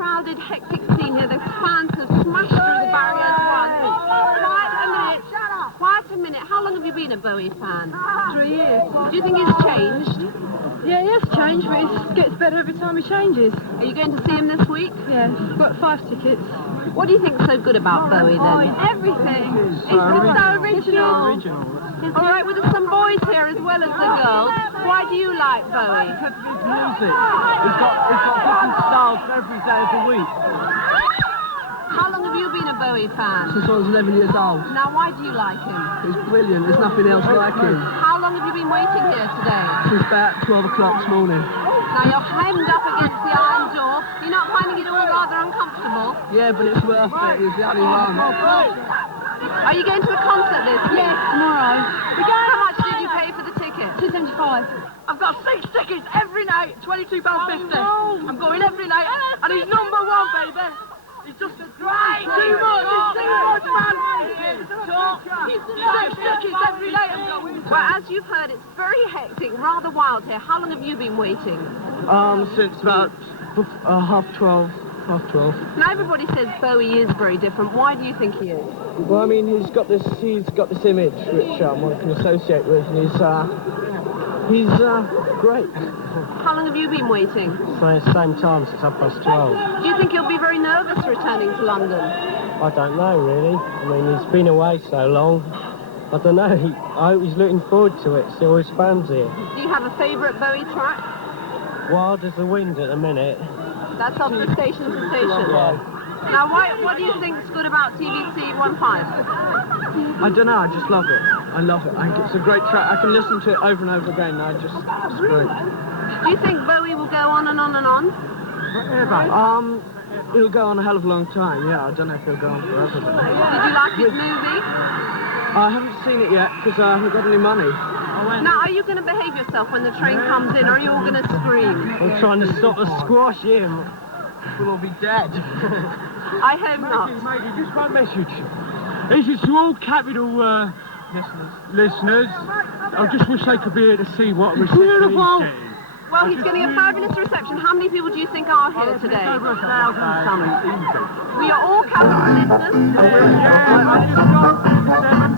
crowded, hectic scene here. The fans have smashed through the barriers once. Quiet a minute. How long have you been a Bowie fan? 3 years. Do you think he's changed? Yeah, he has changed, but he gets better every time he changes. Are you going to see him this week? Yeah, he's got 5 tickets. What do you think's so good about Bowie then? Everything. He's so original. All right, well, there's some boys here as well as the girls. Why do you like Bowie? Because of his music. He's got different styles for every day of the week. How long have you been a Bowie fan? Since I was 11 years old. Now, why do you like him? He's brilliant. There's nothing else like him. How long have you been waiting here today? Since about 12 o'clock this morning. Now, you're hemmed up against the iron door. You're not finding it all rather uncomfortable? Yeah, but it's worth it. He's the only one. Are you going to the concert this week? Yes, tomorrow. How much did you pay for the ticket? $2.75. I've got 6 tickets every night, £22.50. I'm going every night, and he's number 1, baby. He's just great. Too much, man. 6 tickets every night I'm going. Well, as you've heard, it's very hectic, rather wild here. How long have you been waiting? Since about half 12. Now, everybody says Bowie is very different. Why do you think he is? Well, I mean, he's got this image which one can associate with, and he's great. How long have you been waiting? So the same time since 12:30. Do you think he'll be very nervous returning to London? I don't know really. I mean, he's been away so long. I don't know. I hope he's looking forward to it. See all his fans here. Do you have a favourite Bowie track? Wild as the wind at the minute. That's off the Station to Station. Yeah. Now, what do you think's good about TVC 15? I don't know. I just love it. I love it. I think it's a great track. I can listen to it over and over again. It's great. Do you think Bowie will go on and on and on? Forever. It'll go on a hell of a long time. Yeah, I don't know if it'll go on forever. Did you like his movie? I haven't seen it yet because I haven't got any money. Now, are you going to behave yourself when the train comes in, or are you all going to scream? I'm trying to stop the squash here. We'll all be dead. I hope not. Maggie, just one message. This is to all capital listeners. I just wish they could be here to see what reception he's getting. Well, he's getting a fabulous reception. How many people do you think are here today? Over 1,000 summons. We are all capital listeners.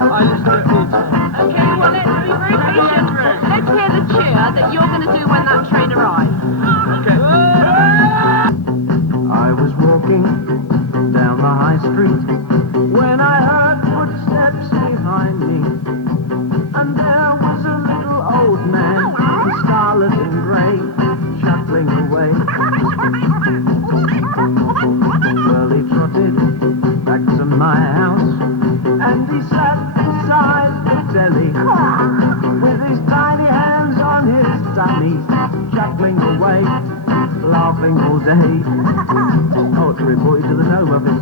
I listen to it all the time. Okay, well, let's be very patient. Let's hear the cheer that you're going to do when that train arrives. Okay. I was walking down the high street when I heard footsteps behind me, and there was a little old man, scarlet and grey, shuffling away. Well, he trotted back to my house, and he sat beside the telly with his tiny hands on his tummy, chuckling away, laughing all day. Poetry boy to the gnome of it.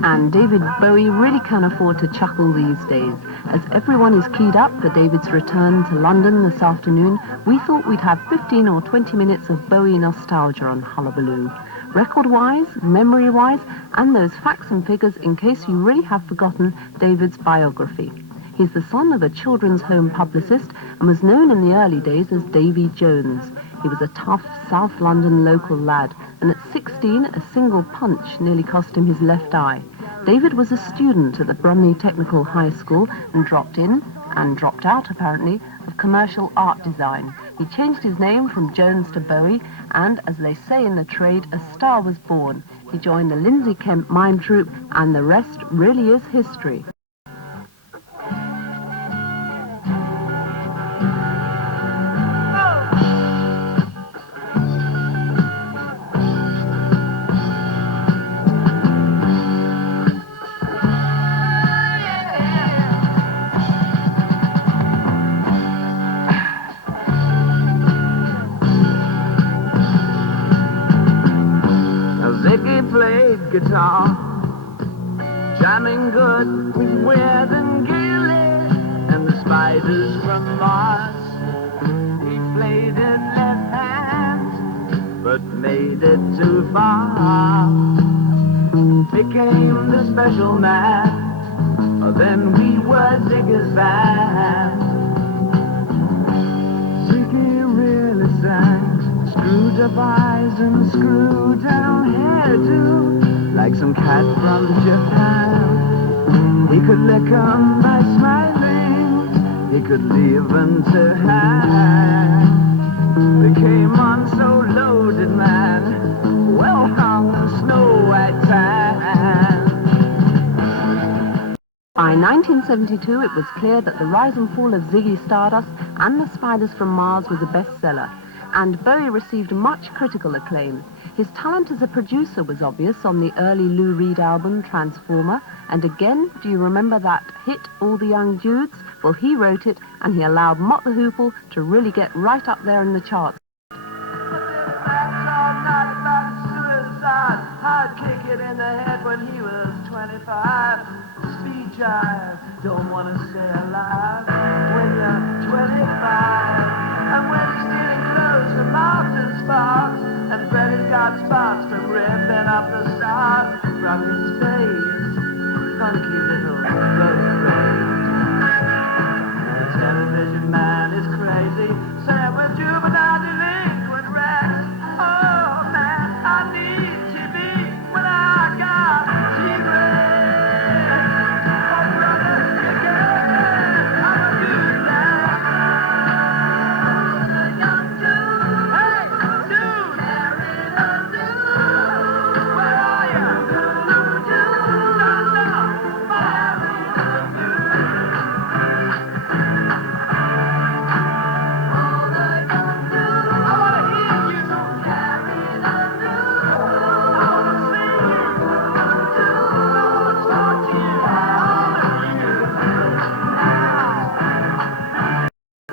And David Bowie really can afford to chuckle these days. As everyone is keyed up for David's return to London this afternoon, we thought we'd have 15 or 20 minutes of Bowie nostalgia on Hullabaloo. Record-wise, memory-wise, and those facts and figures in case you really have forgotten David's biography. He's the son of a children's home publicist and was known in the early days as Davy Jones. He was a tough South London local lad, and at 16, a single punch nearly cost him his left eye. David was a student at the Bromley Technical High School and dropped in, and dropped out apparently, of commercial art design. He changed his name from Jones to Bowie, and as they say in the trade, a star was born. He joined the Lindsay Kemp Mime Troupe, and the rest really is history. Ziggy played guitar, jamming good with Weird and Gilly and the Spiders from Mars. He played it left hand, but made it too far. Became the special man, then we were Ziggy's band. Ziggy really sang, screwed up eyes and screw down hairdo, like some cat from Japan. He could lick 'em by smiling, he could leave 'em to hand. They came on so loaded, man, well hung in snow white tan. By 1972, it was clear that The Rise and Fall of Ziggy Stardust and The Spiders from Mars was a bestseller, and Bowie received much critical acclaim. His talent as a producer was obvious on the early Lou Reed album, Transformer, and again, do you remember that hit, All the Young Dudes? Well, he wrote it, and he allowed Mott the Hoople to really get right up there in the charts. I'd kick it in the head when he was 25. Speed jive, don't want to stay alive when you're 25. And when he's stealing clothes from Martin Sparks, and Freddy's got spots from ripping up the stars from his face. Funky little bird. The television man is crazy, said we're juvenile delinquent rats. Oh man, I need TV when I got TV. Oh brother, you get it. I'm a good lad. Hey, dude, where are you?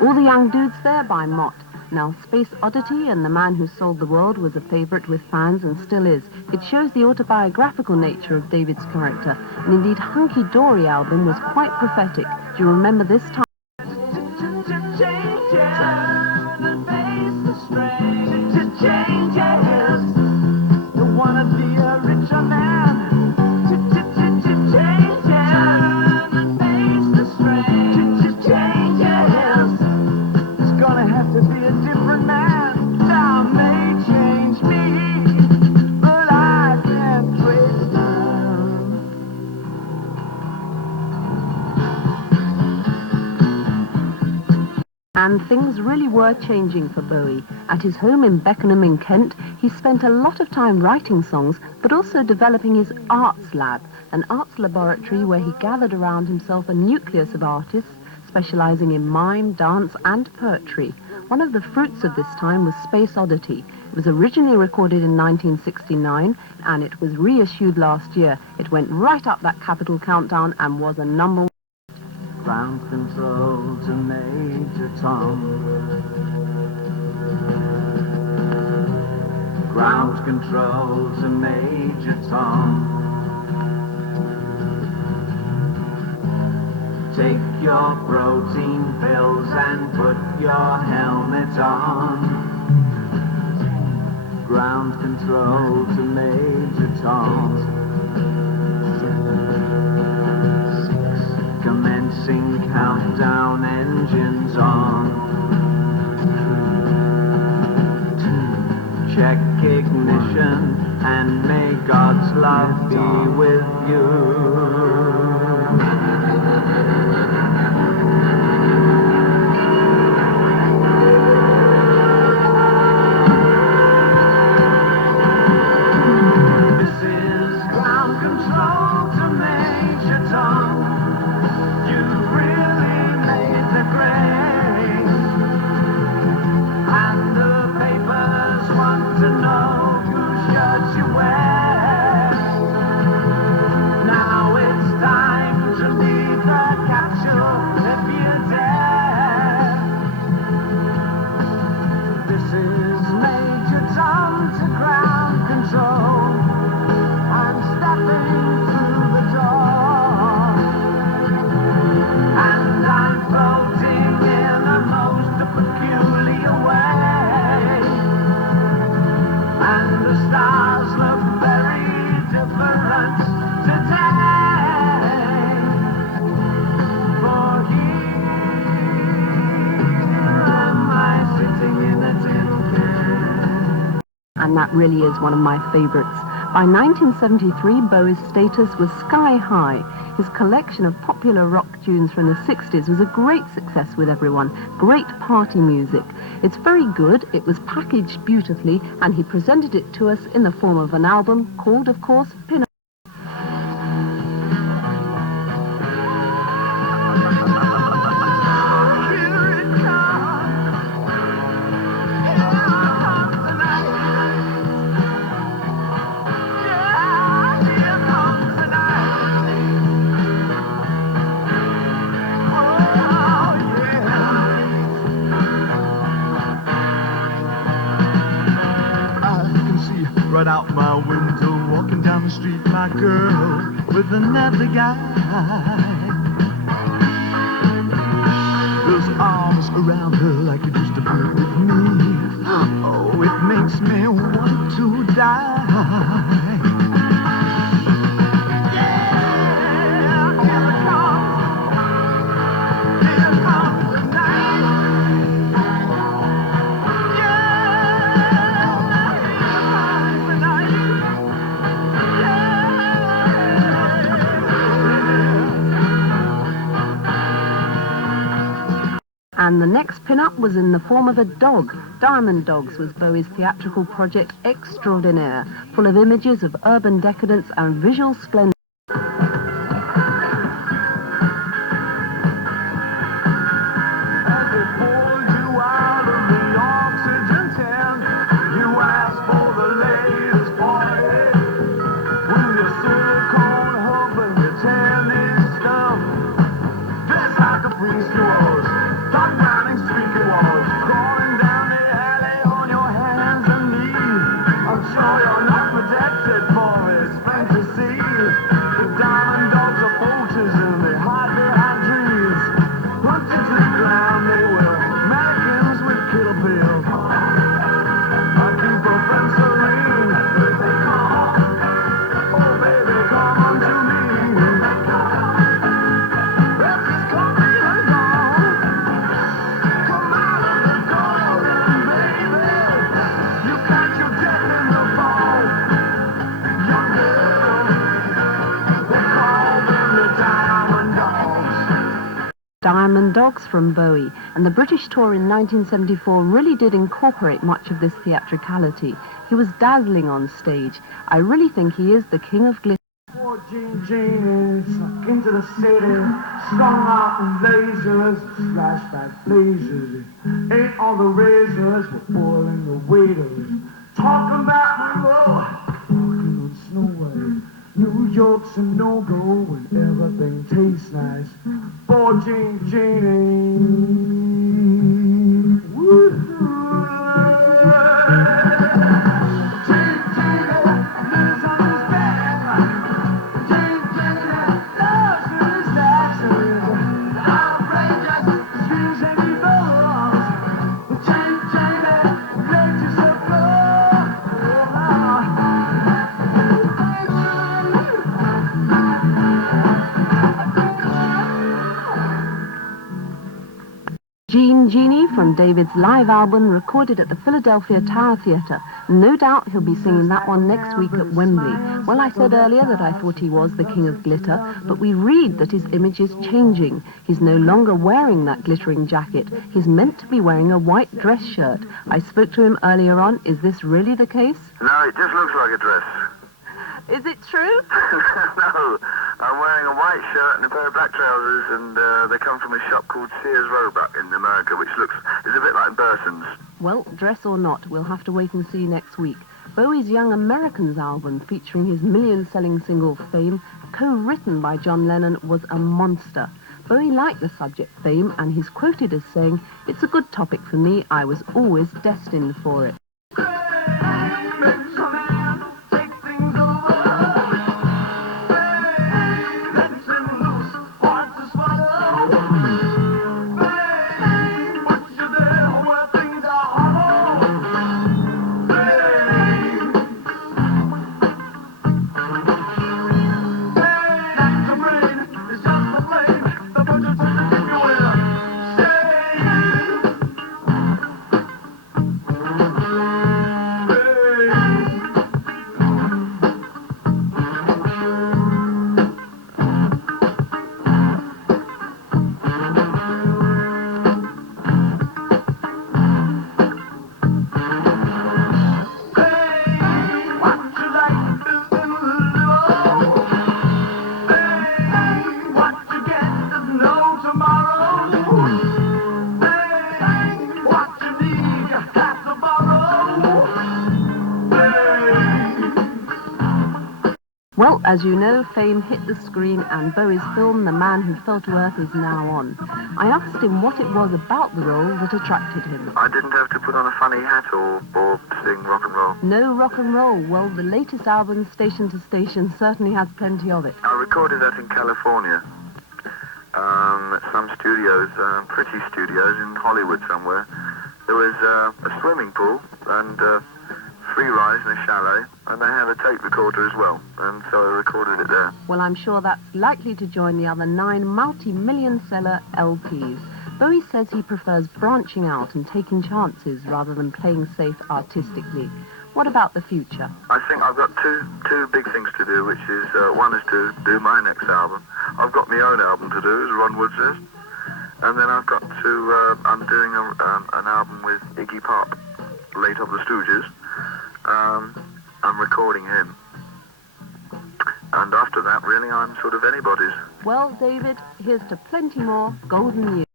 All the Young Dudes there by Mott. Now, Space Oddity and The Man Who Sold the World was a favourite with fans and still is. It shows the autobiographical nature of David's character, and indeed Hunky Dory album was quite prophetic. Do you remember this time? Don't wanna be a richer man. It's gonna have to be a different man. Time may change me, but I can't trace time. And things really were changing for Bowie. At his home in Beckenham in Kent, he spent a lot of time writing songs, but also developing his arts lab, an arts laboratory where he gathered around himself a nucleus of artists, specializing in mime, dance, and poetry. One of the fruits of this time was Space Oddity. It was originally recorded in 1969, and it was reissued last year. It went right up that Capitol countdown and was a number one. Ground control to Major Tom. Ground control to Major Tom. Take your protein pills and put your helmet on. Ground control to Major Tom. Commencing countdown, engines on. 2, check ignition, and may God's love be with you. This is ground control to Major Tom. You really made the grade, and the papers want to know whose shirt you wear. Now it's time to leave the capsule if you dare. This is Major Tom to ground control. I'm stepping through the door, and I'm floating in a most peculiar way, and the stars look better. and that really is one of my favorites. By 1973, Bowie's status was sky high. His collection of popular rock tunes from the 60s was a great success with everyone. Great party music. It's very good, it was packaged beautifully, and he presented it to us in the form of an album called, of course, Pin Up. Right out my window, walking down the street, my girl with another guy. Those arms around her like it used to be with me. Oh, it makes me want to die. Yeah, here it comes. Here comes the night. And the next pin-up was in the form of a dog. Diamond Dogs was Bowie's theatrical project extraordinaire, full of images of urban decadence and visual splendor. Diamond Dogs from Bowie, and the British tour in 1974 really did incorporate much of this theatricality. He was dazzling on stage. I really think he is the king of glitter. Genie, snuck into the city, strung out in lasers, flashback blazers. Ate all the razors, were boiling the waiters. Talking about my road, walking on Snow White. New York's a no-go when everything tastes nice. For Genie. Genie from David's live album recorded at the Philadelphia Tower Theatre. No doubt he'll be singing that one next week at Wembley. Well, I said earlier that I thought he was the king of glitter, but we read that his image is changing. He's no longer wearing that glittering jacket. He's meant to be wearing a white dress shirt. I spoke to him earlier on. Is this really the case? No, it just looks like a dress. Is it true? No, I'm wearing a white shirt and a pair of black trousers, and they come from a shop called Sears Roebuck in America, which is a bit like Burson's. Well, dress or not, we'll have to wait and see next week. Bowie's Young Americans album, featuring his million-selling single Fame, co-written by John Lennon, was a monster. Bowie liked the subject Fame, and he's quoted as saying, "It's a good topic for me. I was always destined for it." Well, as you know, fame hit the screen and Bowie's film, The Man Who Fell to Earth, is now on. I asked him what it was about the role that attracted him. I didn't have to put on a funny hat or sing rock and roll. No rock and roll. Well, the latest album, Station to Station, certainly has plenty of it. I recorded that in California. At some studios, pretty studios in Hollywood somewhere. There was a swimming pool and free rise in a chalet, and they had a tape recorder as well, and so I recorded it there. Well, I'm sure that's likely to join the other 9 multi-million seller LPs. Bowie says he prefers branching out and taking chances rather than playing safe artistically. What about the future? I think I've got two big things to do, which is, one is to do my next album. I've got my own album to do, as Ron Wood says. And then I've got to, I'm doing an album with Iggy Pop, late of the Stooges. I'm recording him. And after that, really, I'm sort of anybody's. Well, David, here's to plenty more golden years.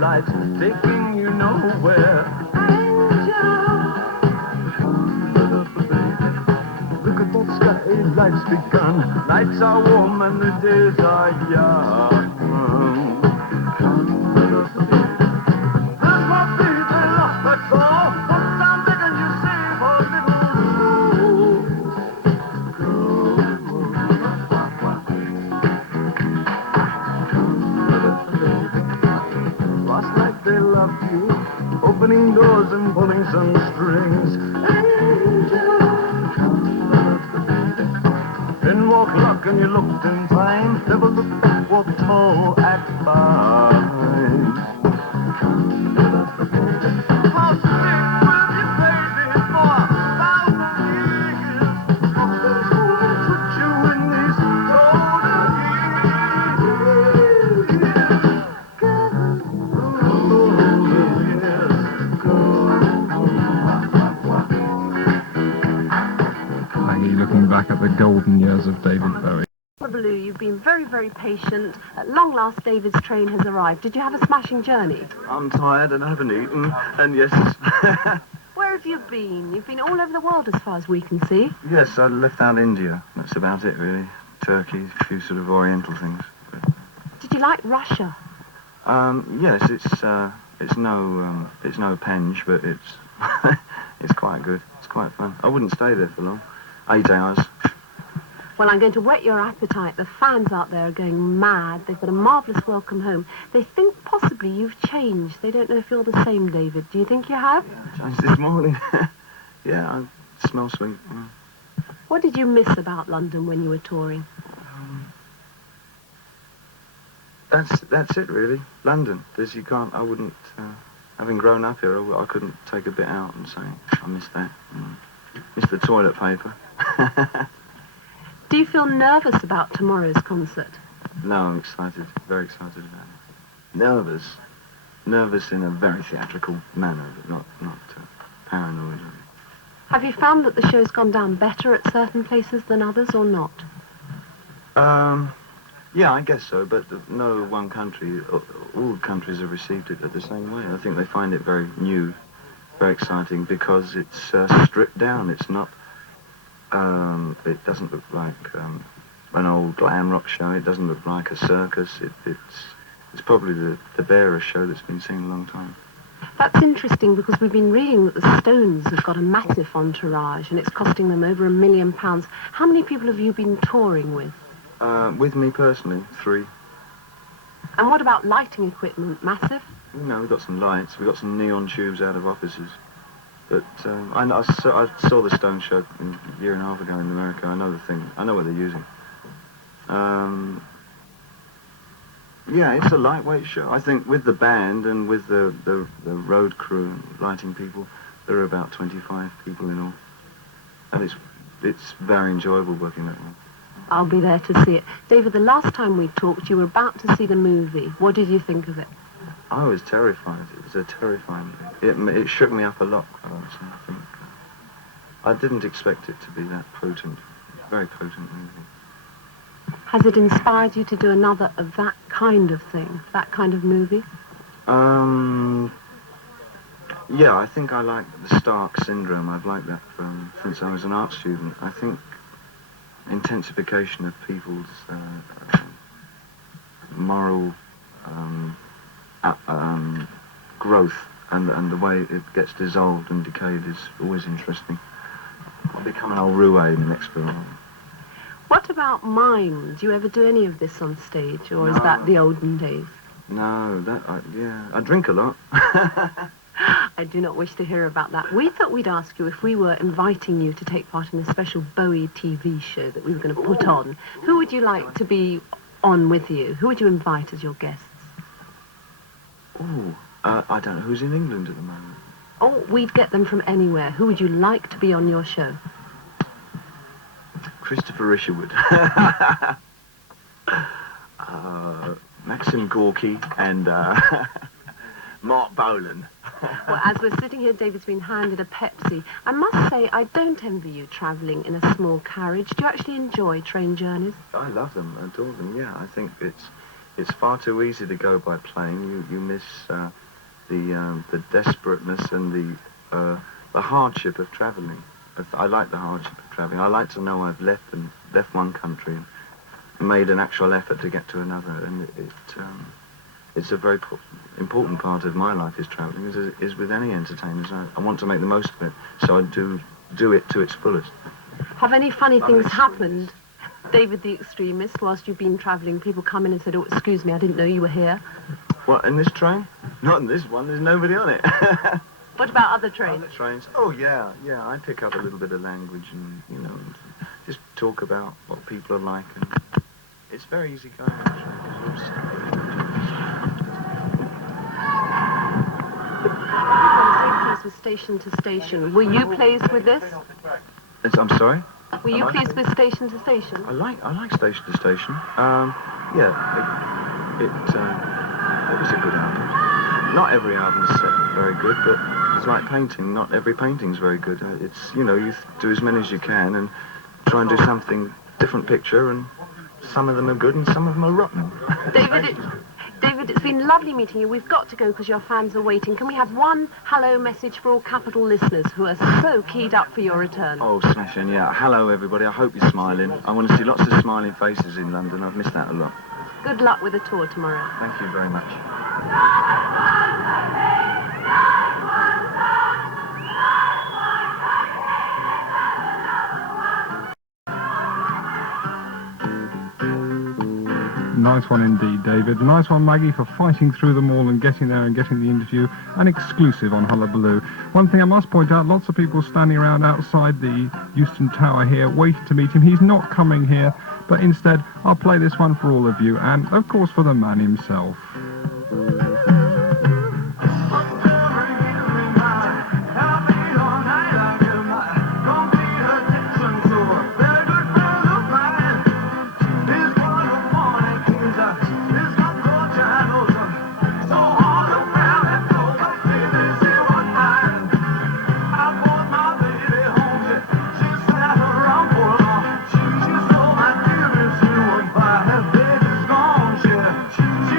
Lights taking you nowhere. Angel, come baby. Look at that sky, life's begun. Nights are warm and the days are young. Come baby. There's my baby, lost that's all. But I'm begging you save a little they love you, opening doors and pulling some strings. Angel, then walk luck and you looked in time. Never look back, walk tall, act fine. How sick will you baby for 1,000 years? Who's going to put you in these golden years? Looking back at the golden years of David Bowie. Hullabaloo, you've been very, very patient. At long last, David's train has arrived. Did you have a smashing journey? I'm tired and haven't eaten, and yes. Where have you been? You've been all over the world as far as we can see. Yes, I left out India. That's about it, really. Turkey, a few sort of oriental things. Did you like Russia? Yes, it's no penge, but it's it's quite good. It's quite fun. I wouldn't stay there for long. 8 hours. Well, I'm going to whet your appetite. The fans out there are going mad. They've got a marvellous welcome home. They think possibly you've changed. They don't know if you're the same, David. Do you think you have? Changed this morning. Yeah, I smell sweet. Yeah. What did you miss about London when you were touring? That's it, really. London. I wouldn't, having grown up here, I couldn't take a bit out and say, I miss that. Miss the toilet paper. Do you feel nervous about tomorrow's concert? No, I'm excited, very excited about it. Nervous in a very theatrical manner, but not paranoid. Have you found that the show's gone down better at certain places than others, or not? Yeah, I guess so, but no one country, all countries have received it the same way. I think they find it very new, very exciting, because it's stripped down. It's not, it doesn't look like an old glam rock show. It doesn't look like a circus. It's probably the barest show that's been seen in a long time. That's interesting, because we've been reading that the Stones have got a massive entourage and it's costing them over £1 million. How many people have you been touring with? With me personally, 3. And what about lighting equipment? Massive? You know, we've got some lights, we've got some neon tubes out of offices. But I saw the Stones show a year and a half ago in America. I know the thing. I know what they're using. Yeah, it's a lightweight show. I think with the band and with the road crew and lighting people, there are about 25 people in all. And it's very enjoyable working that way. I'll be there to see it. David, the last time we talked, you were about to see the movie. What did you think of it? I was terrified. It was a terrifying thing. It shook me up a lot, I think. I didn't expect it to be that potent. Very potent movie. Has it inspired you to do another of that kind of thing, that kind of movie? Yeah, I think I like the Stark syndrome. I've liked that since I was an art student. I think intensification of people's moral growth and the way it gets dissolved and decayed is always interesting. I'll become an old roue in the next film. What about mime? Do you ever do any of this on stage, or is that the olden days? No, I drink a lot. I do not wish to hear about that. We thought we'd ask you if we were inviting you to take part in a special Bowie TV show that we were going to put on. Who would you like to be on with you? Who would you invite as your guests? Oh, I don't know. Who's in England at the moment? Oh, we'd get them from anywhere. Who would you like to be on your show? Christopher Isherwood. Maxim Gorky and Mark Bolan. Well, as we're sitting here, David's been handed a Pepsi. I must say, I don't envy you travelling in a small carriage. Do you actually enjoy train journeys? I love them, adore them, yeah. I think it's far too easy to go by plane. You miss the desperateness and the hardship of travelling. I like the hardship of travelling. I like to know I've left one country and made an actual effort to get to another, and it's a very important part of my life is travelling, is with any entertainers. I want to make the most of it, so I do it to its fullest. Have any funny things happened, David the Extremist, whilst you've been travelling? People come in and said, oh, excuse me, I didn't know you were here. What, in this train? Not in this one, there's nobody on it. What about other trains? Other trains? Oh, yeah, I pick up a little bit of language and, just talk about what people are like, and it's very easy going on the train. With station to station. Were you pleased with this? I'm sorry? Were you pleased with station to station? I like station to station. Yeah, it was a good album. Not every album's very good, but it's like painting. Not every painting's very good. It's, you do as many as you can and try and do something different picture, and some of them are good and some of them are rotten. David, it's been lovely meeting you. We've got to go because your fans are waiting. Can we have one hello message for all Capital listeners who are so keyed up for your return? Oh, smashing, yeah. Hello, everybody. I hope you're smiling. I want to see lots of smiling faces in London. I've missed that a lot. Good luck with the tour tomorrow. Thank you very much. Nice one indeed, David. Nice one, Maggie, for fighting through them all and getting there and getting the interview. An exclusive on Hullabaloo. One thing I must point out, lots of people standing around outside the Euston Tower here waiting to meet him. He's not coming here, but instead I'll play this one for all of you and, of course, for the man himself. She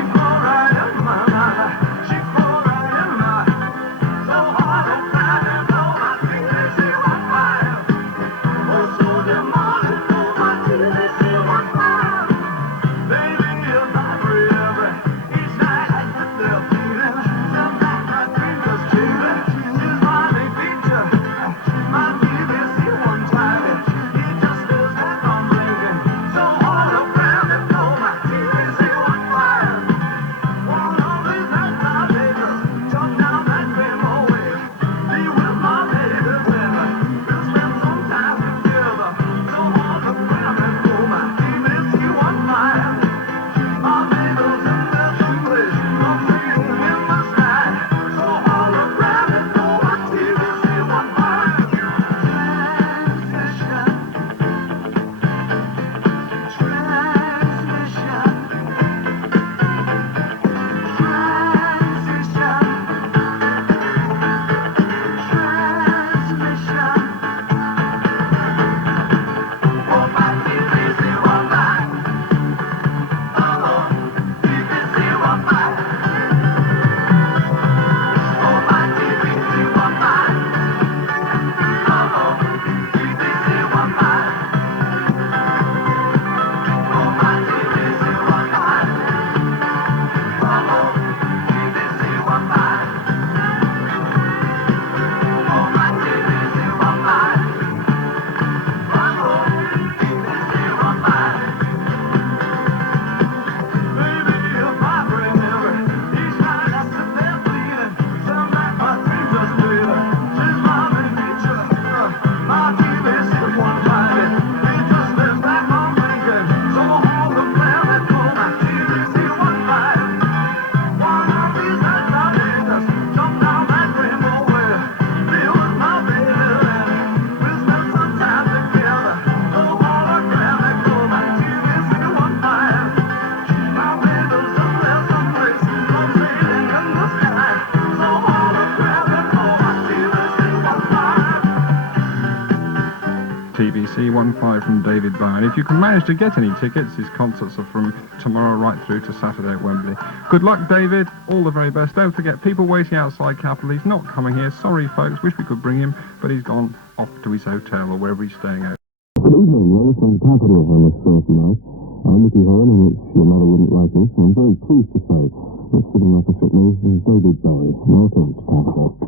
C15 from David Bowie. And if you can manage to get any tickets, his concerts are from tomorrow right through to Saturday at Wembley. Good luck, David. All the very best. Don't forget, people waiting outside Capitol. He's not coming here. Sorry, folks. Wish we could bring him, but he's gone off to his hotel or wherever he's staying out. Good evening, you're listening to Capitol on this Thursday night. I'm Nicky, and it's Your Mother Wouldn't Like This. I'm very pleased to say that sitting opposite me is David Bowie. Welcome to Capitol.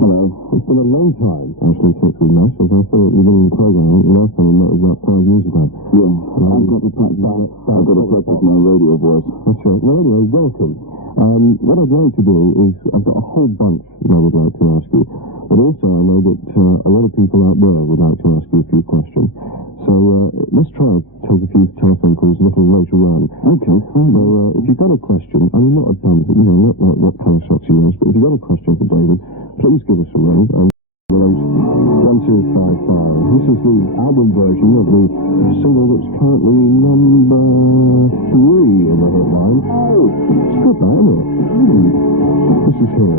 Hello. It's been a long time, actually, since we met. As I say at the beginning of the programme, I think the last time we met was about 5 years ago. Yeah, I've got to practice my radio voice. That's right. Radio, welcome. What I'd like to do is, I've got a whole bunch that I would like to ask you. But also, I know that a lot of people out there would like to ask you a few questions. So let's try and take a few telephone calls a little later on. Okay, fine. So if you've got a question, I mean, not a bunch, but, not like what colour socks he wears, but if you've got a question for David, please give us a ring. 1255. This is the album version of the single that's currently number 3 in the headline. Oh, it's good, that, isn't it? This is here.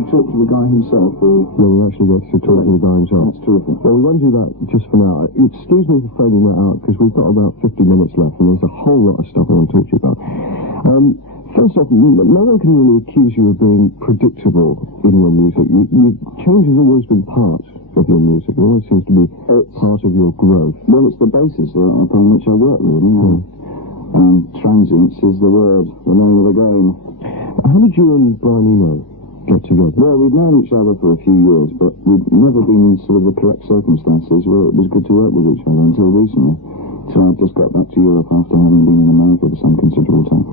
to talk to the guy himself? Or... No, we actually get to talk to the guy himself. That's terrific. Well, we won't do that just for now. Excuse me for fading that out, because we've got about 50 minutes left, and there's a whole lot of stuff I want to talk to you about. First off, no one can really accuse you of being predictable in your music. Change has always been part of your music. It always seems to be part of your growth. Well, it's the basis upon which I work, really. Transience is the word, the name of the game. How did you and Brian Eno get together? Well, we've known each other for a few years, but we've never been in sort of the correct circumstances where it was good to work with each other until recently. So I just got back to Europe after having been in America for some considerable time.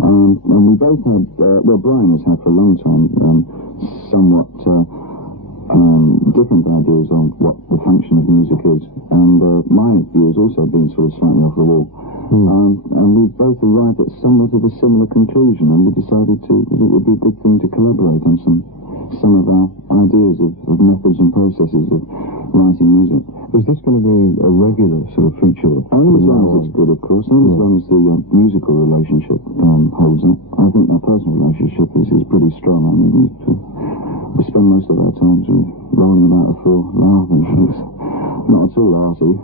And we both had, Brian has had for a long time, somewhat different ideas on what the function of music is. And my view has also been sort of slightly off the wall. And we both arrived at somewhat of a similar conclusion, and we decided that it would be a good thing to collaborate on some of our ideas of methods and processes of writing music. Is this going to be a regular sort of feature? Only as long as it's good, of course. Only as long as the musical relationship holds up. I think our personal relationship is pretty strong. I mean, we spend most of our time sort of rolling about the floor laughing. It's not at all arsey.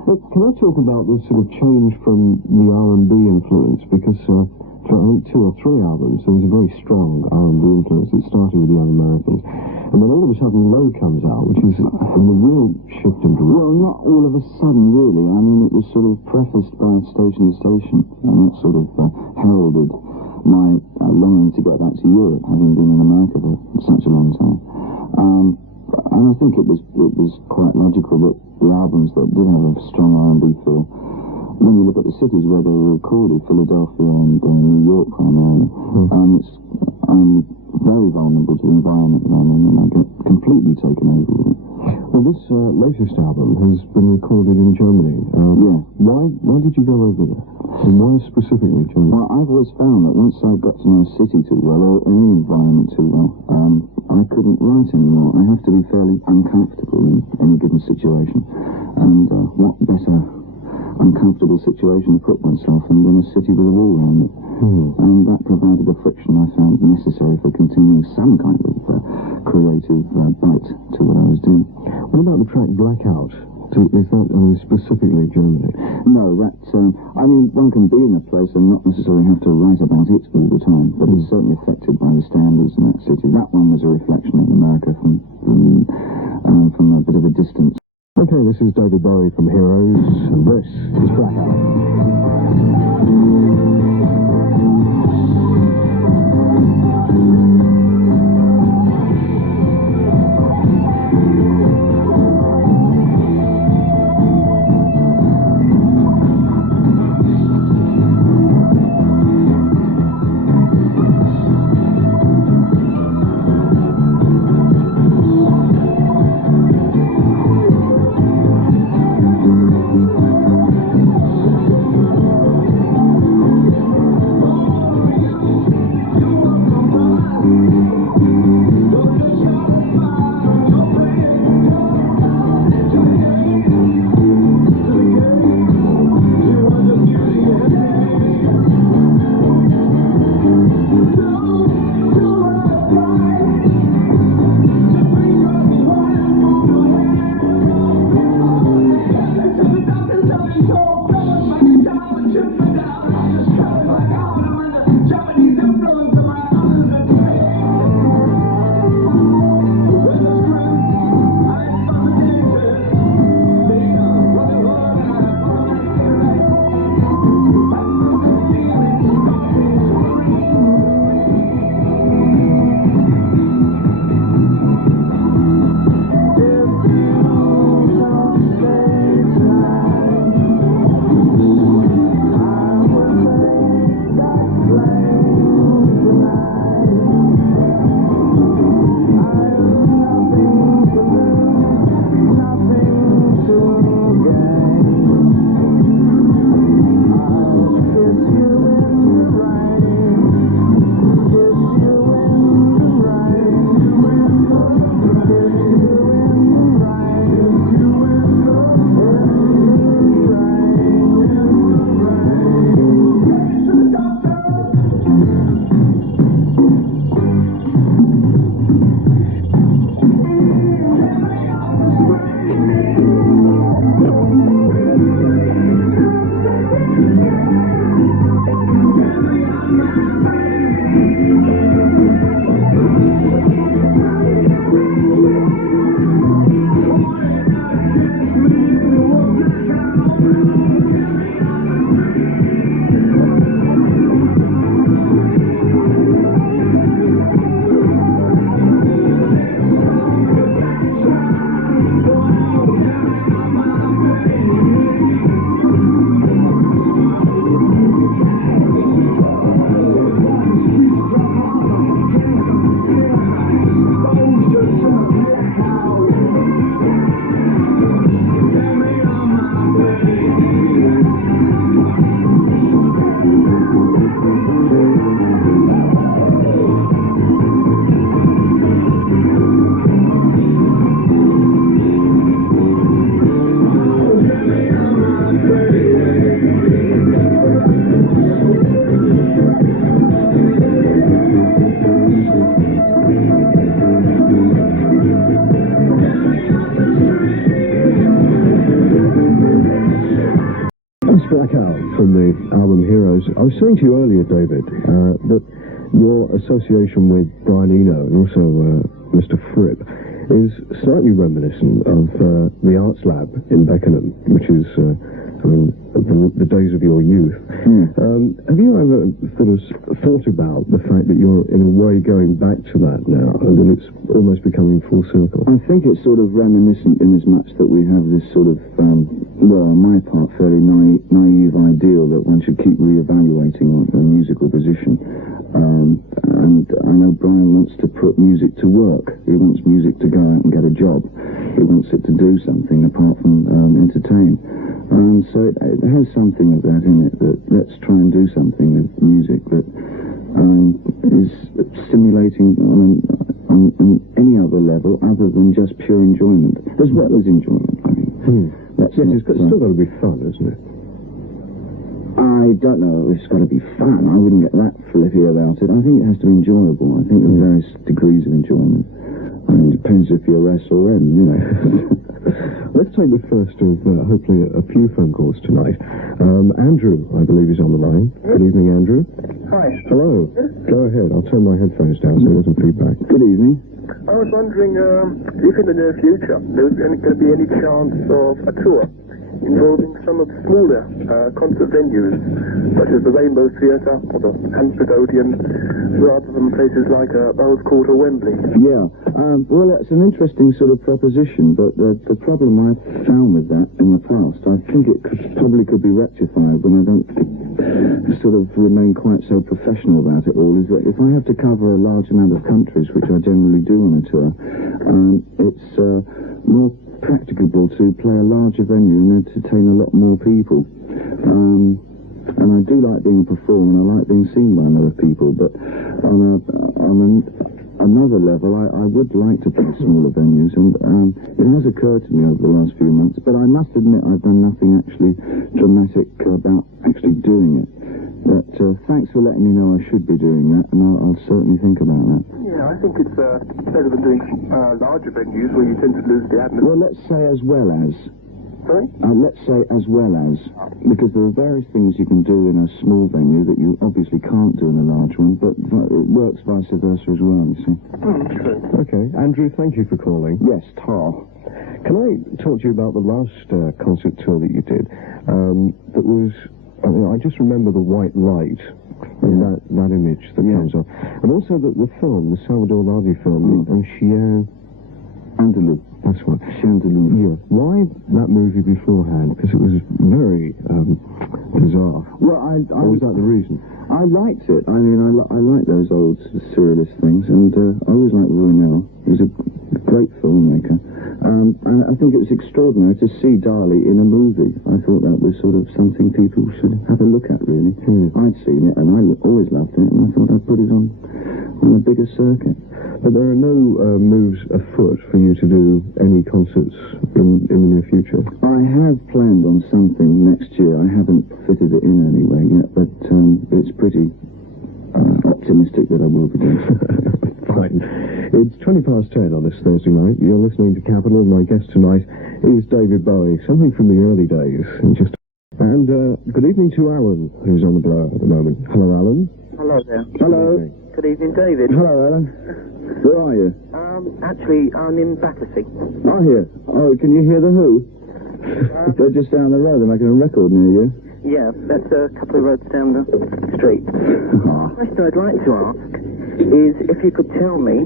Can I talk about this sort of change from the R&B influence? Because for I think 2 or 3 albums, there was a very strong R&B influence that started with Young Americans. And then all of a sudden, Low comes out, which is a real shift in direction. Well, not all of a sudden, really. I mean, it was sort of prefaced by Station to Station, and that sort of heralded my longing to get back to Europe, having been in America for such a long time. And I think it was quite logical that the albums that did have a strong R&B feel, when you look at the cities where they were recorded, Philadelphia and New York primarily, I'm very vulnerable to the environment that I'm in, and I get completely taken over with it. Well, this latest album has been recorded in Germany. Why did you go over there? And why specifically Germany? Well, I've always found that once I got to know a city too well, or any environment too well, I couldn't write anymore. I have to be fairly uncomfortable in any given situation. And what better uncomfortable situation to put myself in than a city with a wall around it. And that provided the friction I found necessary for continuing some kind of creative bite to what I was doing. What about the track Blackout? Is that specifically Germany? No, I mean, one can be in a place and not necessarily have to write about it all the time, but it's certainly affected by the standards in that city. That one was a reflection of America from a bit of a distance. Okay, this is David Bowie from Heroes, and this is Blackout. heroes. I was saying to you earlier, David, that your association with Brian Eno and also Mr. Fripp is slightly reminiscent of the Arts Lab in Beckenham, which is, the days of your youth. Have you ever sort of thought about the fact that you're in a way going back to that now, and that it's almost becoming full circle? I think it's sort of reminiscent in as much that we have this sort of, well, on my part, fairly naive ideal that one should keep re-evaluating a musical position. And I know Brian wants to put music to work. He wants music to go out and get a job. He wants it to do something apart from entertain. So it has something of that in it, that let's try and do something with music that is stimulating on any other level other than just pure enjoyment, as well as enjoyment. I mean, Yes, it's still got to be fun, isn't it? I don't know if it's got to be fun. I wouldn't get that flippy about it. I think it has to be enjoyable. I think there are various degrees of enjoyment. I mean, it depends if you're S or M, you know. Let's take the first of, hopefully, a few phone calls tonight. Andrew, I believe, is on the line. Good evening, Andrew. Hi. Hello. Go ahead. I'll turn my headphones down so there's some feedback. Good evening. I was wondering if in the near future there was going to be any chance of a tour involving some of the smaller concert venues, such as the Rainbow Theatre or the Hampstead Odeon, rather than places like Earls Court or Wembley. Yeah, well, that's an interesting sort of proposition, but the problem I've found with that in the past, I think it probably could be rectified when I don't sort of remain quite so professional about it all, is that if I have to cover a large amount of countries, which I generally do on a tour, it's more practicable to play a larger venue and entertain a lot more people. And I do like being a performer, and I like being seen by other people, but on another level, I would like to play smaller venues, and it has occurred to me over the last few months, but I must admit I've done nothing actually dramatic about actually doing it. But thanks for letting me know I should be doing that, and I'll certainly think about that. Yeah, I think it's better than doing larger venues where you tend to lose the atmosphere. Well, let's say as well as. Sorry? Let's say as well as, because there are various things you can do in a small venue that you obviously can't do in a large one, but it works vice versa as well, you see. True. Okay, Andrew, thank you for calling. Yes, Tar. Can I talk to you about the last concert tour that you did? That was, I just remember the white light, and that image that comes on. And also the film, the Salvador Dali film, and Chien Andalou. That's right. Chandelier. Yeah. Why that movie beforehand? Because it was very bizarre. Well, or was that the reason? I liked it. I mean, I like those old surrealist things, and I always liked Roynell. He was a great filmmaker. And I think it was extraordinary to see Dali in a movie. I thought that was sort of something people should have a look at, really. I'd seen it, and I always loved it, and I thought I'd put it on a bigger circuit. But there are no moves afoot for you to do any concerts in the near future? I have planned on something next year. I haven't fitted it in anyway yet, but it's pretty optimistic that I will be doing something. Fine. It's 10:20 on this Thursday night. You're listening to Capital. My guest tonight is David Bowie, something from the early days. And good evening to Alan, who's on the blower at the moment. Hello, Alan. Hello there. Hello. Good evening, David. Hello, Alan. Where are you? Actually, I'm in Battersea. Oh, here. Oh, can you hear the Who? They're just down the road. They're making a record near you. Yeah, that's a couple of roads down the street. The question I'd like to ask is if you could tell me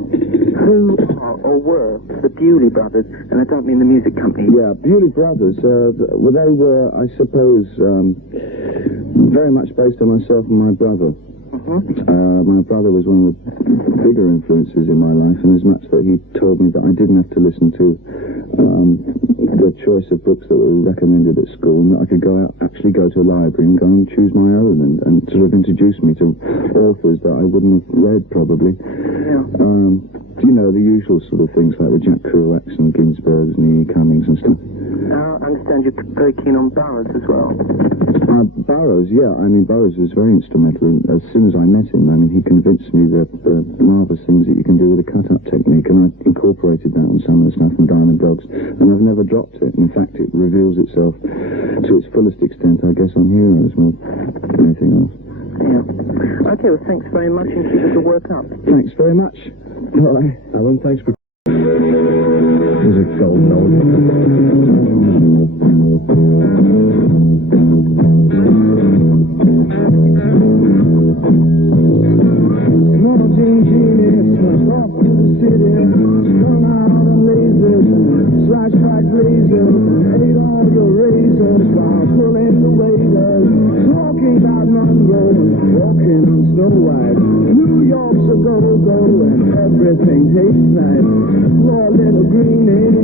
who are or were the Bewley Brothers, and I don't mean the music company. Yeah, Bewley Brothers, well, they were, I suppose, very much based on myself and my brother. My brother was one of the bigger influences in my life, and as much that he told me that I didn't have to listen to the choice of books that were recommended at school, and that I could actually go to a library and go and choose my own, and sort of introduce me to authors that I wouldn't have read, probably. Yeah. You know, the usual sort of things like the Jack Kerouacs and Ginsbergs and E. Cummings and stuff. I understand you're very keen on Burroughs as well. Burroughs, yeah. I mean, Burroughs was very instrumental. As soon as as I met him, I mean, he convinced me that the marvellous things that you can do with a cut-up technique, and I incorporated that on some of the stuff from Diamond Dogs, and I've never dropped it. In fact, it reveals itself to its fullest extent, I guess, on Heroes more than anything else. Yeah. Okay, well, thanks very much, and keep us to work up. Thanks very much. Bye. Alan, thanks for... There's a gold note. Everything tastes nice. Poor little greenie.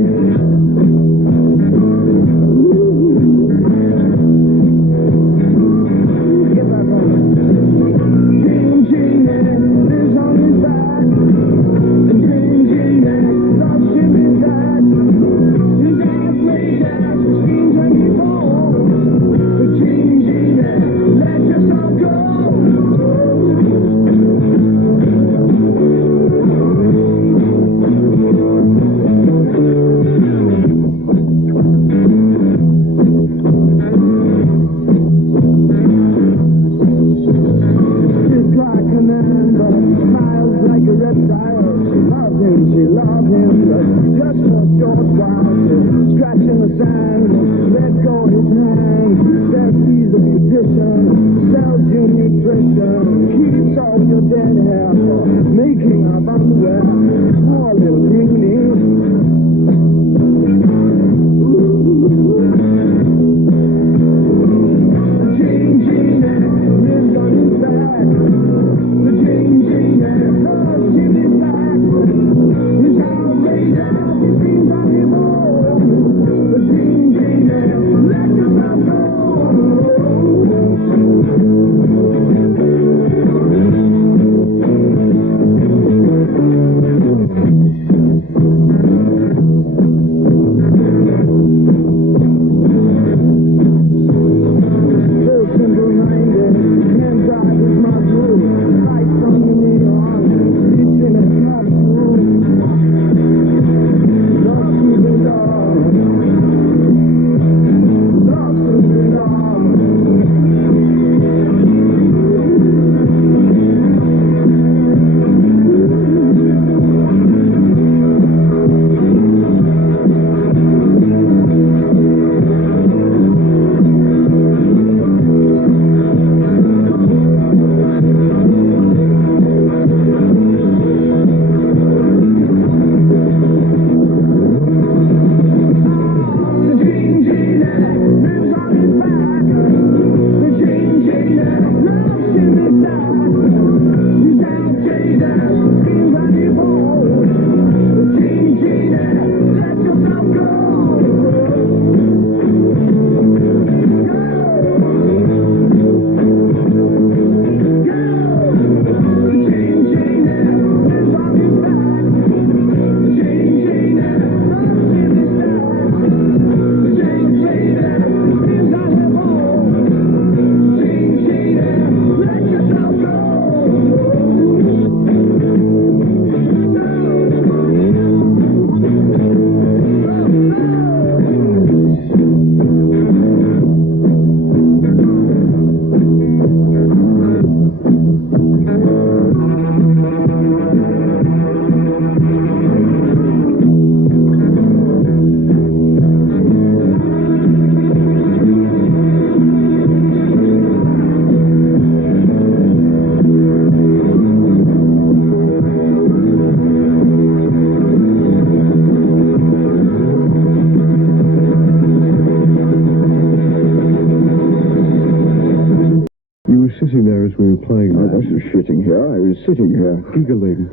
sitting there as we were playing. I wasn't sitting here, I was sitting here. Giggling.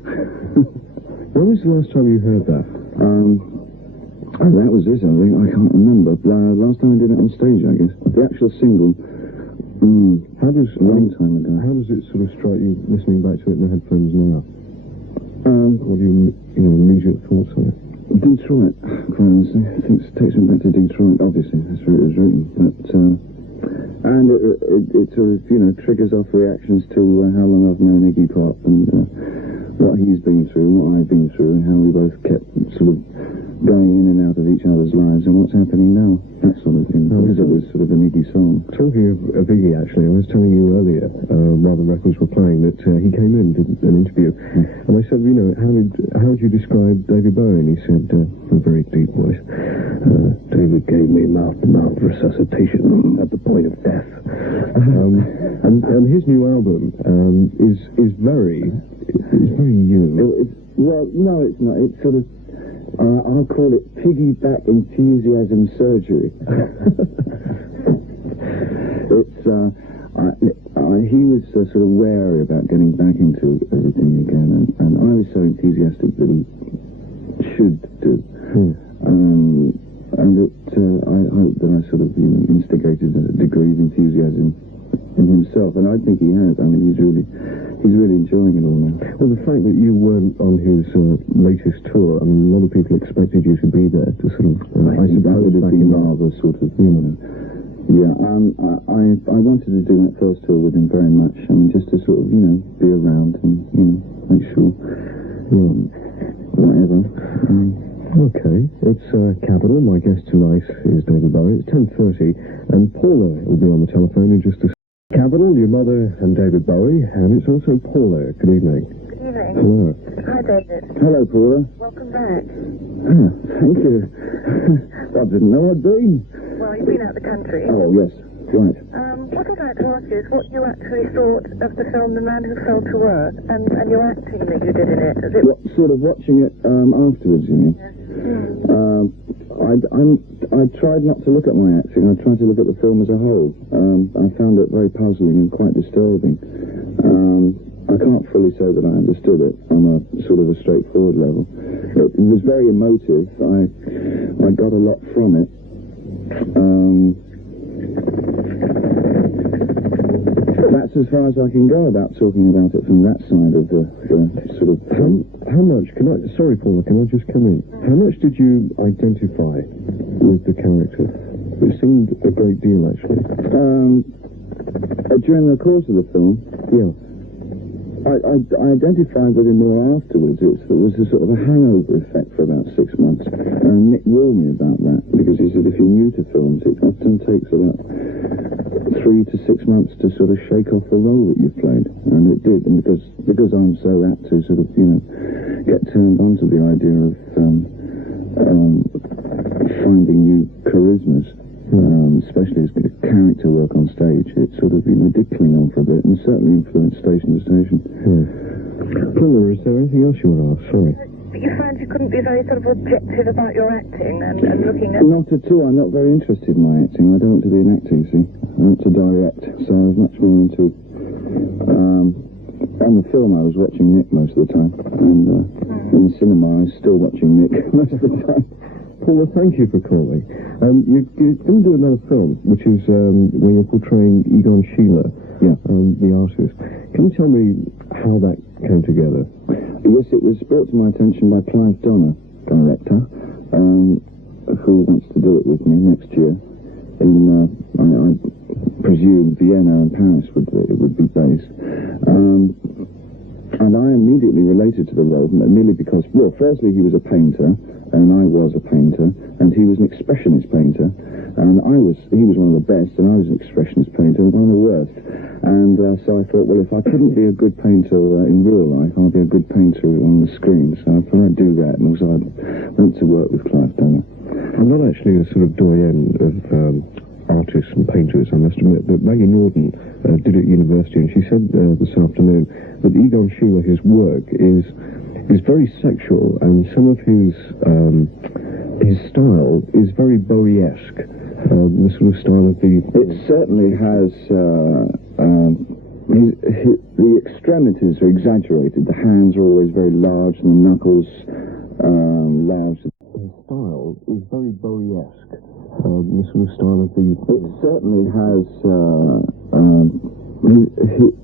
When was the last time you heard that? That was it, I think. I can't remember. Last time I did it on stage, I guess. The actual single. How does a long time ago? How does it sort of strike you listening back to it in the headphones now? What are your immediate thoughts on it? Detroit, quite honestly. I think it takes me back to Detroit. Obviously, that's where it was written. But And it sort of, you know, triggers off reactions to how long I've known Iggy Pop and what he's been through and what I've been through and how we both kept sort of going in and out of each other's lives and what's happening now, that sort of thing. Because it was sort of an Iggy song. Talking of Iggy, actually, I was telling you earlier, while the records were playing, that he came in, did an interview, and I said, you know, how would you describe David Bowie? And he said, in a very deep voice, David gave me mouth-to-mouth resuscitation at the point of death. And his new album is very you. Well, no, it's not. It's sort of, I'll call it piggyback enthusiasm surgery. It's, he was sort of wary about getting back into everything again, and I was so enthusiastic that he should do. And I hope that I sort of, you know, instigated a degree of enthusiasm in himself, and I think he has. I mean, he's really enjoying it all now. Well, the fact that you weren't on his latest tour, I mean, a lot of people expected you to be there to sort of, I suppose, that would have been rather sort of, you know. Yeah, I wanted to do that first tour with him very much, and just to sort of, you know, be around and, you know, make sure, whatever. Okay, it's Capital. My guest tonight is David Bowie. It's 10:30, and Paula will be on the telephone in just a second. Capital, your mother and David Bowie, and it's also Paula. Good evening. Good evening. Hello. Hi, David. Hello, Paula. Welcome back. Ah, thank you. I didn't know I'd been. Well, you've been out the country. Oh, yes, right. What I'd like to ask you is what you actually thought of the film The Man Who Fell to Earth and your acting that you did in it. As it... What, sort of watching it afterwards, you mean? Yes. I tried not to look at my acting. I tried to look at the film as a whole. I found it very puzzling and quite disturbing. I can't fully say that I understood it on a sort of a straightforward level. It was very emotive. I got a lot from it. That's as far as I can go about talking about it from that side of the sort of... How much, sorry Paula, can I just come in? How much did you identify with the character? It seemed a great deal, actually. During the course of the film? Yeah. I identified with him more afterwards. It was a sort of a hangover effect for about 6 months. And Nick warned me about that, because he said if you're new to films, it often takes about 3 to 6 months to sort of shake off the role that you've played. And it did, and because I'm so apt to sort of, you know, get turned on to the idea of finding new charismas, especially as character work on stage, it sort of, you know, did cling on for a bit, and certainly influenced station to station. Paula, is there anything else you want to ask? Sorry. But you found you couldn't be very sort of objective about your acting and looking at... Not at all. I'm not very interested in my acting. I don't want to be in acting, see. I want to direct, so I was much more into... on the film, I was watching Nick most of the time, and in the cinema, I was still watching Nick most of the time. Paula, thank you for calling. You're going to do another film, which is where you're portraying Egon Schiele, the artist. Can you tell me how that came together? Yes, it was brought to my attention by Clive Donner, director, who wants to do it with me next year. In, I presume, Vienna and Paris it would be based. And I immediately related to the role, merely because, well, firstly, he was a painter, and I was a painter, and he was an expressionist painter, and he was one of the best, and I was an expressionist painter, one of the worst. And so I thought, well, if I couldn't be a good painter in real life, I'll be a good painter on the screen. So I thought I'd do that, and also I went to work with Clive Donner. I'm not actually a sort of doyen of artists and painters, I must admit, but Maggie Norden did at university, and she said this afternoon that Egon Schiele, his work, is very sexual, and some of his style is very Bowie-esque. The sort of style of the... It certainly has... the extremities are exaggerated. The hands are always very large, and the knuckles large. His style is very Bowie-esque. The sort of style of the... It certainly has...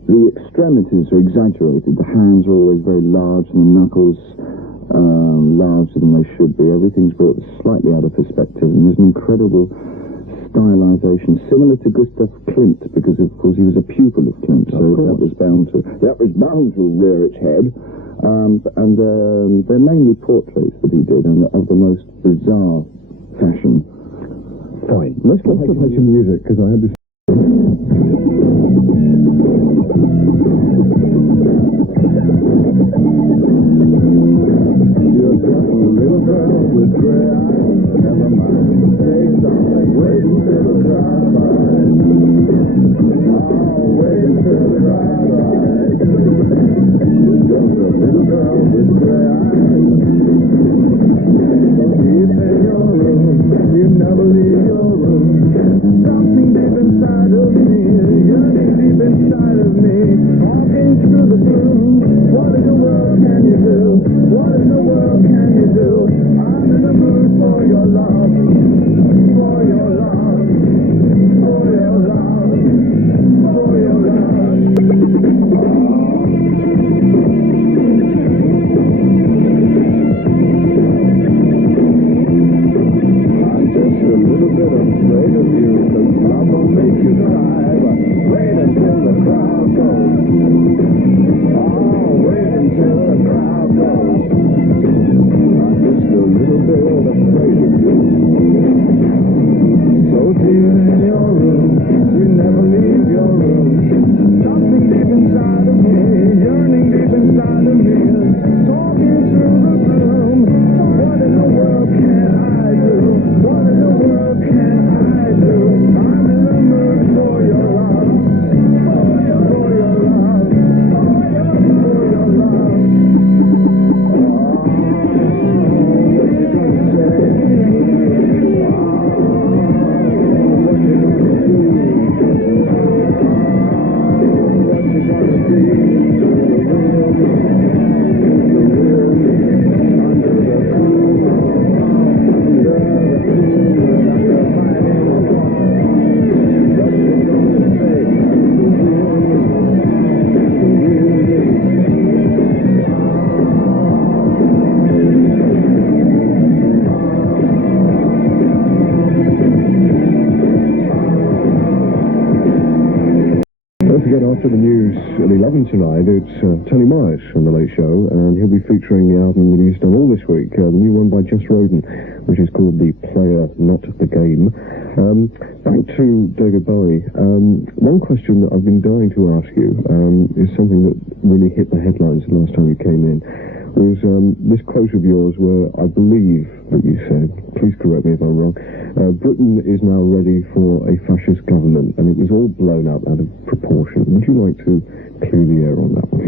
the extremities are exaggerated. The hands are always very large, and the knuckles larger than they should be. Everything's brought slightly out of perspective, and there's an incredible stylisation, similar to Gustav Klimt, because of course he was a pupil of Klimt, so that was bound to rear its head. And they're mainly portraits that he did, and of the most bizarre fashion. Fine. Let's go play some music, because I had this... You're just a little girl with gray eyes. Never mind, stay darling. Wait until the crowd rides. Oh, wait until the crowd rides. You're just a little girl with gray eyes. Deep in your room, you never leave your room. Something deep inside of me, yearning deep inside of me, talking through the gloom. What in the world can you do? What in the world can you do? I'm in the mood for your love, for your love, for your love, for your love. I'm just a little bit afraid of you, 'cause I'm gonna make you cry, but wait until the crowd goes. Oh, wait until the crowd goes. I'm just a little bit afraid of you. So deep in your room, you never leave your room. Something deep inside of me, yearning deep inside of me, talking through the gloom. What in the world can I do? What in the world can I do? I'm in the mood for your love, for your love, for your love. What you gonna say? What you gonna do? What you gonna be? The real me, under the cool, under the cool, under my name. What you gonna say? The real me, the real me. Don't forget, after the news at 11 tonight, it's Tony Myers from The Late Show, and he'll be featuring the album that he's done all this week, the new one by Just Roden, which is called The Player, Not the Game. Back to David Bowie. One question that I've been dying to ask you is something that really hit the headlines the last time you came in, was this quote of yours where I believe that you said, please correct me if I'm wrong, Britain is now ready for a fascist government, and it was all blown up out of proportion. Would you like to clear the air on that one?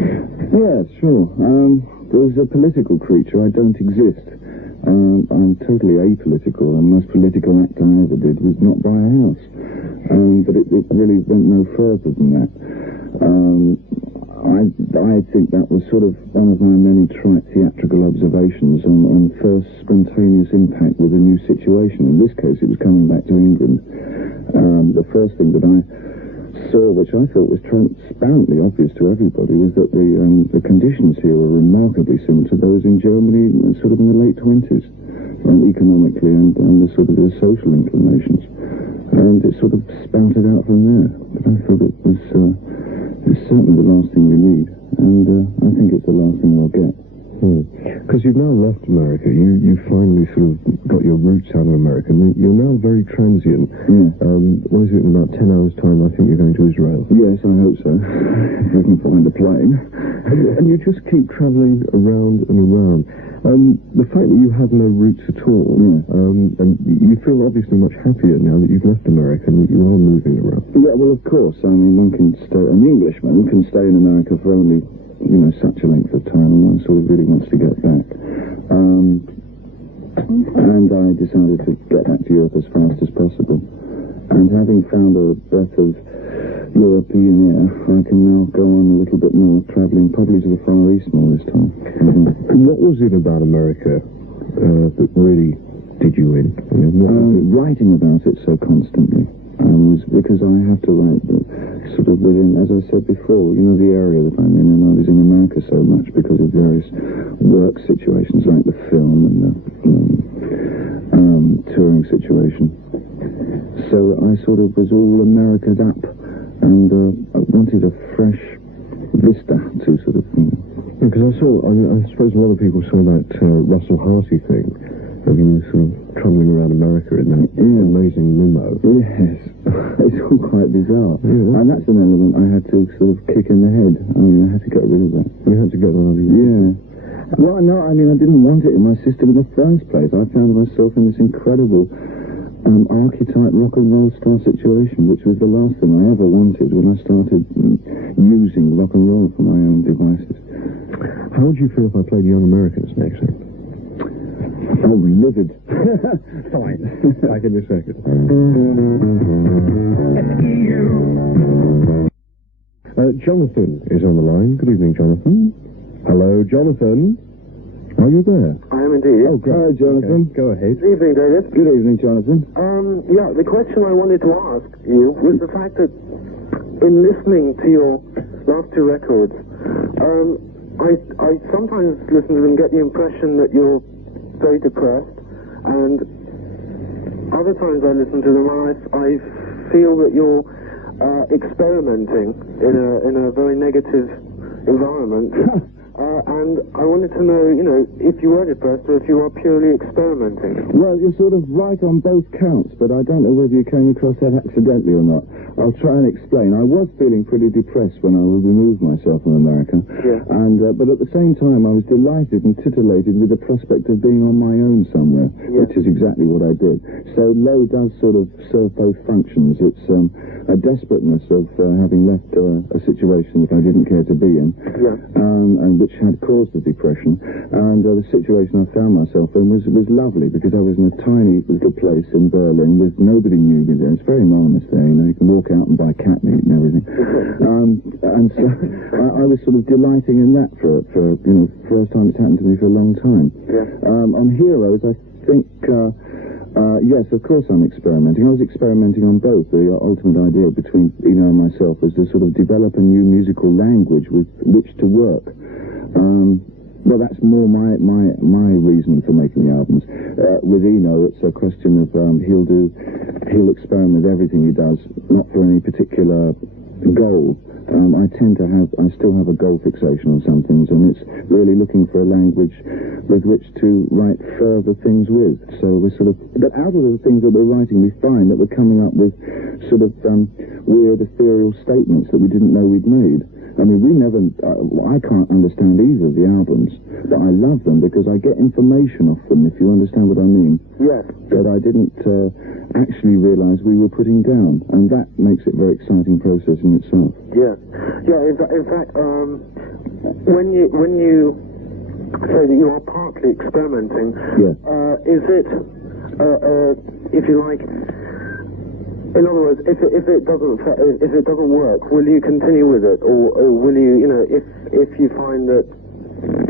Yeah, sure. As a political creature, I don't exist. I'm totally apolitical, and the most political act I ever did was not buy a house. But it really went no further than that. I think that was sort of one of my many trite theatrical observations on first spontaneous impact with a new situation. In this case, it was coming back to England. The first thing that I saw, which I thought was transparently obvious to everybody, was that the conditions here were remarkably similar to those in Germany, sort of in the late 20s, economically and the sort of the social inclinations. And it sort of spouted out from there. But I thought it was it's certainly the last thing we need, and I think it's the last thing we'll get. Because you've now left America, you finally sort of got your roots out of America, and you're now very transient. What is it, in about 10 hours' time, I think you're going to Israel? Yes, I hope so. If we can find a plane. And you just keep travelling around and around. The fact that you have no roots at all, and you feel obviously much happier now that you've left America and that you are moving around. Yeah, well, of course. I mean, an Englishman can stay in America for only, such a length of time, and one sort of really wants to get back. And I decided to get back to Europe as fast as possible. And having found a breath of European air, I can now go on a little bit more, travelling probably to the Far East more this time. What was it about America that really did you in? I mean, writing about it so constantly was because I have to write sort of within, as I said before, the area that I'm in, and I was in America so much because of various work situations like the film and the touring situation. So I sort of was all America'd up, and I wanted a fresh vista to sort of... Because I suppose a lot of people saw that Russell Harty thing of you sort of travelling around America in that amazing limo. Yes, it's all quite bizarre. Yeah. And that's an element I had to sort of kick in the head. I mean, I had to get rid of that. You had to get that out of you? Yeah. Well, no, I mean, I didn't want it in my system in the first place. I found myself in this incredible archetype rock and roll star situation, which was the last thing I ever wanted when I started using rock and roll for my own devices. How would you feel if I played Young Americans next then? Oh, livid. Fine. Back in a second. Jonathan is on the line. Good evening, Jonathan. Hello, Jonathan. Are you there? I am indeed. Oh, great. Hi, Jonathan. Okay. Go ahead. Good evening, David. Good evening, Jonathan. Yeah, the question I wanted to ask you was the fact that in listening to your last two records, I sometimes listen to them and get the impression that you're very depressed, and other times I listen to them and I feel that you're experimenting in a very negative environment. And I wanted to know, you know, if you were depressed or if you were purely experimenting. Well, you're sort of right on both counts, but I don't know whether you came across that accidentally or not. I'll try and explain. I was feeling pretty depressed when I removed myself from America. Yeah. And but at the same time, I was delighted and titillated with the prospect of being on my own somewhere, which is exactly what I did. So Low does sort of serve both functions. It's a desperateness of having left a situation that I didn't care to be in, and which had caused the depression. And the situation I found myself in was lovely, because I was in a tiny little place in Berlin with nobody knew me there. It's very anonymous there, you know. You can walk out and buy cat meat and everything. And so I was sort of delighting in that for you know, first time it's happened to me for a long time. On Heroes, I think, yes, of course I'm experimenting. I was experimenting on both. The ultimate idea between Eno and myself was to sort of develop a new musical language with which to work. Well, that's more my reason for making the albums. With Eno, it's a question of he'll experiment with everything he does, not for any particular goal. I still have a goal fixation on some things, and it's really looking for a language with which to write further things with. So we're sort of, but out of the things that we're writing, we find that we're coming up with sort of weird ethereal statements that we didn't know we'd made. I mean, I can't understand either of the albums, but I love them because I get information off them, if you understand what I mean. Yes. That I didn't actually realise we were putting down, and that makes it a very exciting process in itself. Yeah. Yeah, in fact, when you say that you are partly experimenting, is it, if you like, in other words, if it doesn't work, will you continue with it, or will you, you know, if you find that,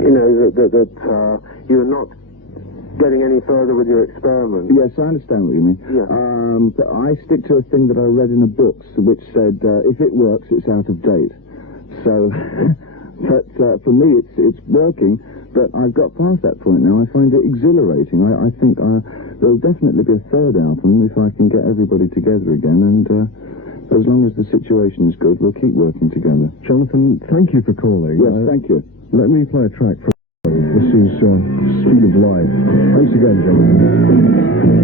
you know, that you're not getting any further with your experiment? Yes, I understand what you mean. Yeah. But I stick to a thing that I read in a book, which said, if it works, it's out of date. So, but for me, it's working. But I've got past that point now. I find it exhilarating. I think there'll definitely be a third album if I can get everybody together again. And as long as the situation is good, we'll keep working together. Jonathan, thank you for calling. Yes, thank you. Let me play a track from... This is Speed of Life. Thanks again, Jonathan.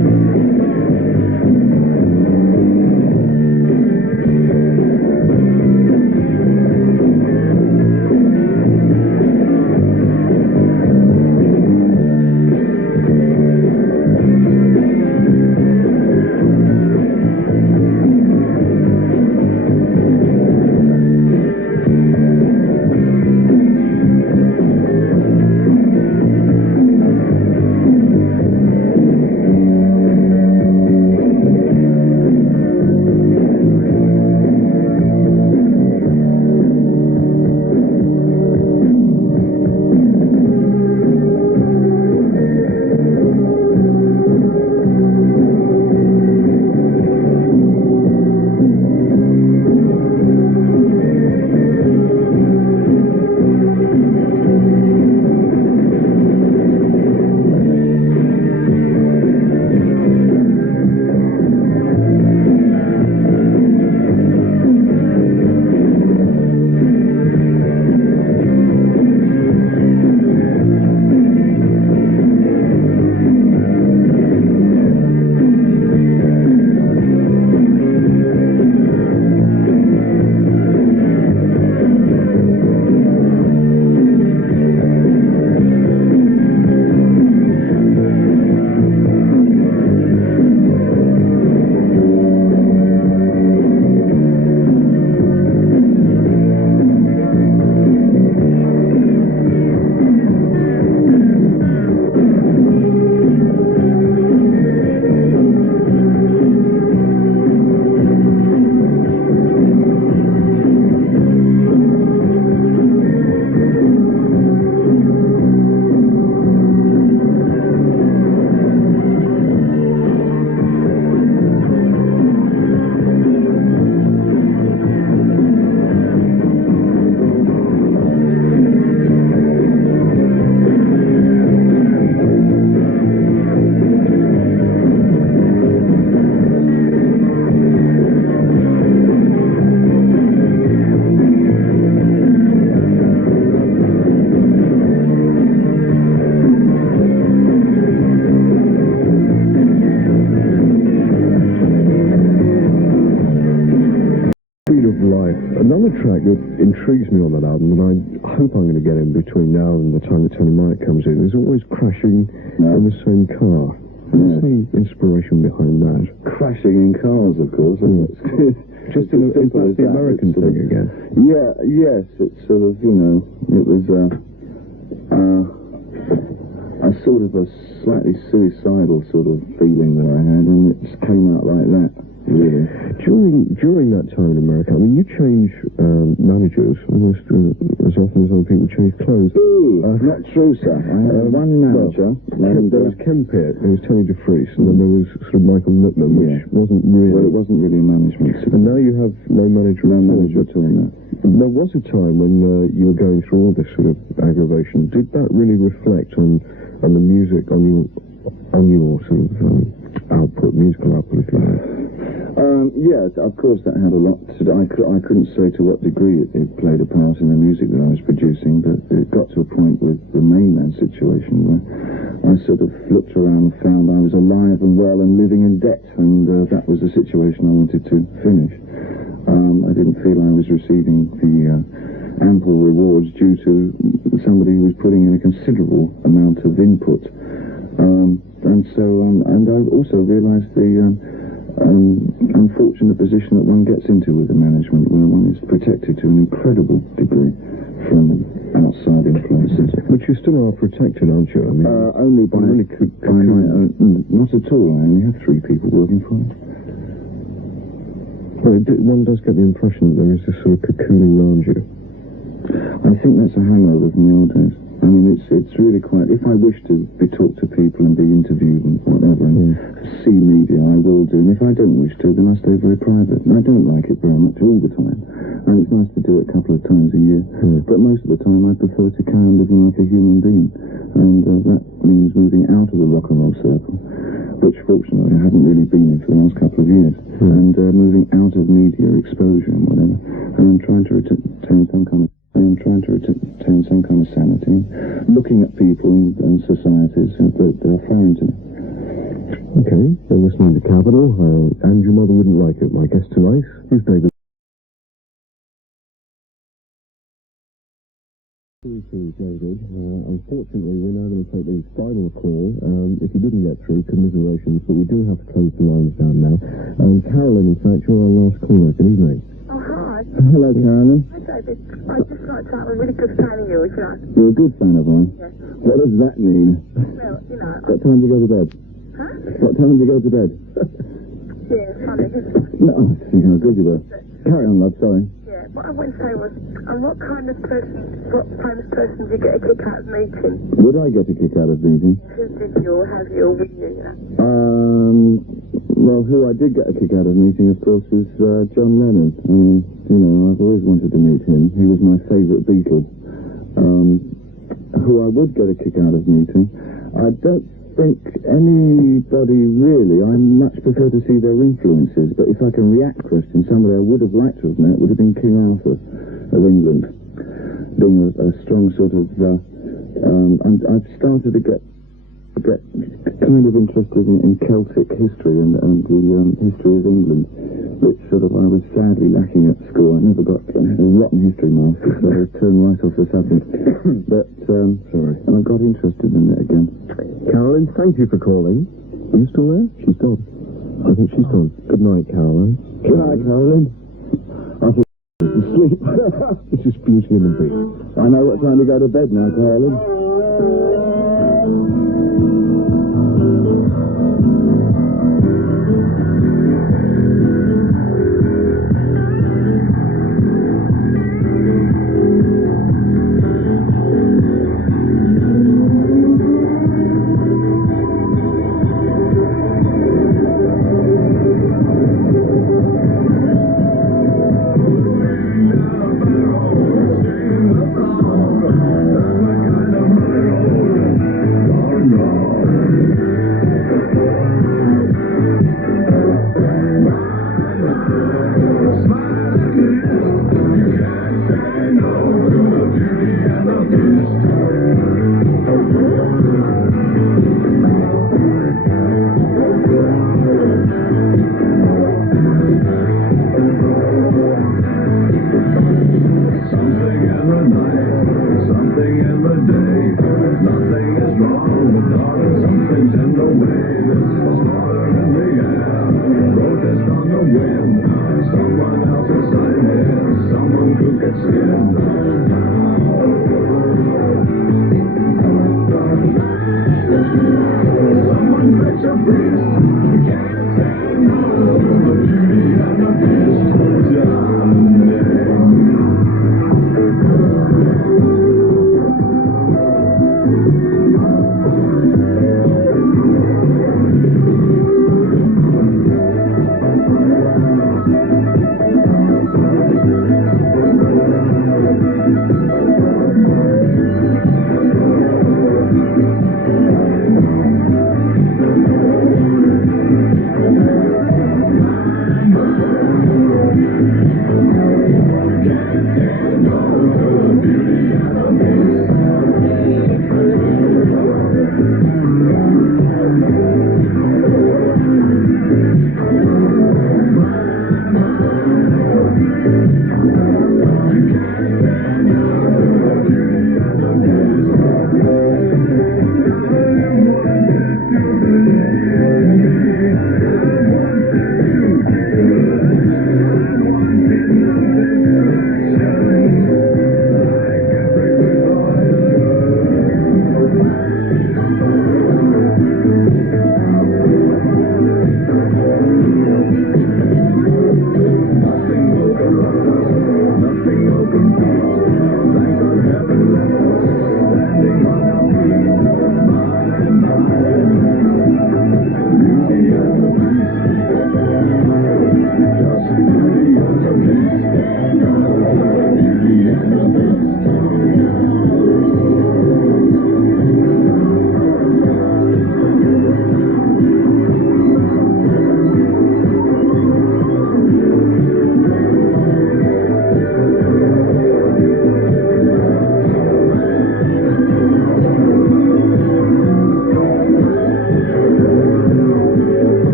track that intrigues me on that album, and I hope I'm going to get in between now and the time that Tony Mike comes in, is always crashing in the same car. What's the inspiration behind that? Crashing in cars, of course. Just in the American thing again. Yeah, yes, it's sort of, you know, it was a sort of a slightly suicidal sort of feeling that I had, and it just came out like that, really. During that time in America, I mean, you change managers almost as often as other people change clothes. Not true, sir. I had one manager. There was Ken Pitt, there was Tony DeFries, and then there was sort of Michael Littman, which wasn't really... Well, it wasn't really a management system. And now you have no manager at all. No manager at all, no. There was a time when you were going through all this sort of aggravation. Did that really reflect on the music, on your sort of musical output, if you like? Yeah, of course that had a lot to do. I couldn't say to what degree it played a part in the music that I was producing, but it got to a point with the Main Man situation where I sort of looked around and found I was alive and well and living in debt, and that was the situation I wanted to finish. I didn't feel I was receiving the ample rewards due to somebody who was putting in a considerable amount of input. And I also realised the unfortunate position that one gets into with the management, where one is protected to an incredible degree from outside influences. But you still are protected, aren't you? I mean, only by my own. Not at all. I only have 3 people working for me. Well, one does get the impression that there is this sort of cocooning around you. I think that's a hangover from the old days. I mean, it's really quite... If I wish to be talked to people and be interviewed and whatever, and see media, I will do. And if I don't wish to, then I stay very private. And I don't like it very much all the time. And it's nice to do it a couple of times a year. But most of the time, I prefer to carry on living like a human being. And that means moving out of the rock and roll circle, which fortunately I haven't really been in for the last couple of years. And moving out of media exposure and whatever. And trying to retain some kind of... sanity, looking at people and societies that are foreign to me. Okay, they're listening to Capital, and your mother wouldn't like it. My guest tonight is David. David, unfortunately, we're now going to take the final call. If you didn't get through, commiserations, but we do have to close the lines down now. Carolyn, in fact, you're our last caller. Good evening. Oh, hi. Hello, Carolyn. Hi, David. I'd just like to have a really good fan of you, if you like. You're a good fan of mine? Yes. What does that mean? Well, you know... What time do you go to bed? Huh? What time do you go to bed? Yeah, funny. No, see how good you were. Carry on, love, sorry. Yeah, what I want to say was, what famous person did you get a kick out of meeting? Would I get a kick out of meeting? Who did you, or have you, or will you? Well, who I did get a kick out of meeting, of course, was John Lennon. I mean, you know, I've always wanted to meet him. He was my favourite Beatle. Who I would get a kick out of meeting, I don't think anybody really. I much prefer to see their influences, but if I can react question, somebody I would have liked to have met would have been King Arthur of England, being a strong sort of... and I've started to get kind of interested in Celtic history and the history of England, which sort of I was sadly lacking at school. I never got a rotten history master, so I turned right off the subject. But, sorry. And I got interested in it again. Carolyn, thank you for calling. Are you still there? She's gone. I think she's gone. Good night, Carolyn. Good night, Carolyn. I think to sleep. This is Beauty and the Beast. I know what time to go to bed now, Carolyn. Something's in the way, there's a slaughter in the air. Protest on the wind, someone else is sighted. Someone could get skinned. Someone makes a priest, you can't say no. The beauty and the beast,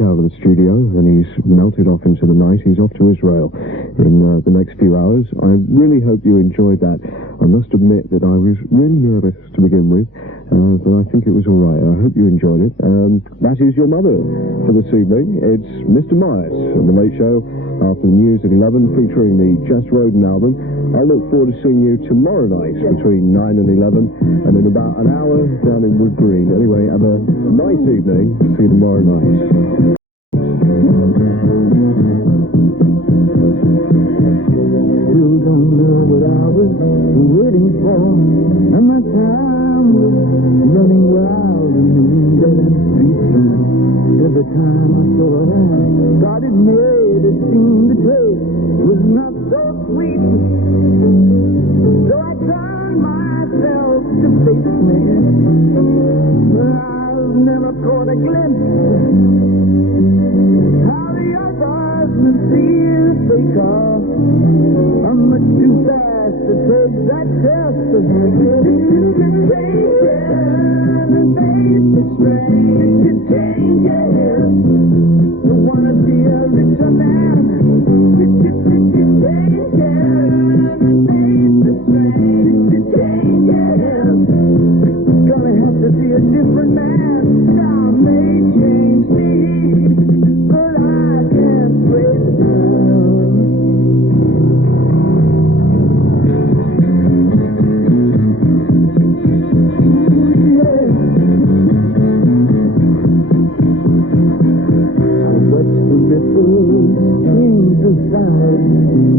Out of the studio and he's melted off into the night. He's off to Israel in the next few hours. I really hope you enjoyed that. I must admit that I was really nervous to begin with, but I think it was all right. I hope you enjoyed it. That is your mother for this evening. It's Mr. Myers on The Late Show after the news at 11, featuring the Just Roden album. I look forward to seeing you tomorrow night between 9 and 11, and in about an hour down in Wood Green. Anyway, have a nice evening. See you tomorrow night. Still don't know what I was waiting for, and my time was running wild in dead end streets. Every time I saw her, God it made it seem the taste was not so sweet. So I turned myself to face me, but I've never caught a glimpse how the others will see the faker. I'm much too fast to take that test. I wanna be a richer man. Gonna have to be a different man. Time may change me, but I can't break down.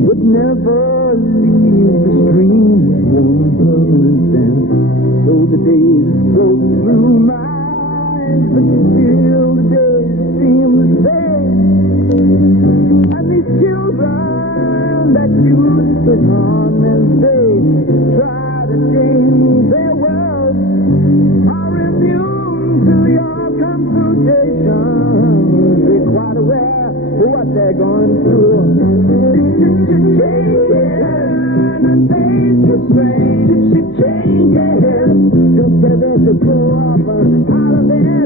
Would never leave the stream with one permanent dance. So the days float through my eyes, but still the days seem the same. And these children that used to run as they try to change their world are immune to your confrontations. They're quite aware of what they're going through. Change, change, change, don't ever to grow up out of there.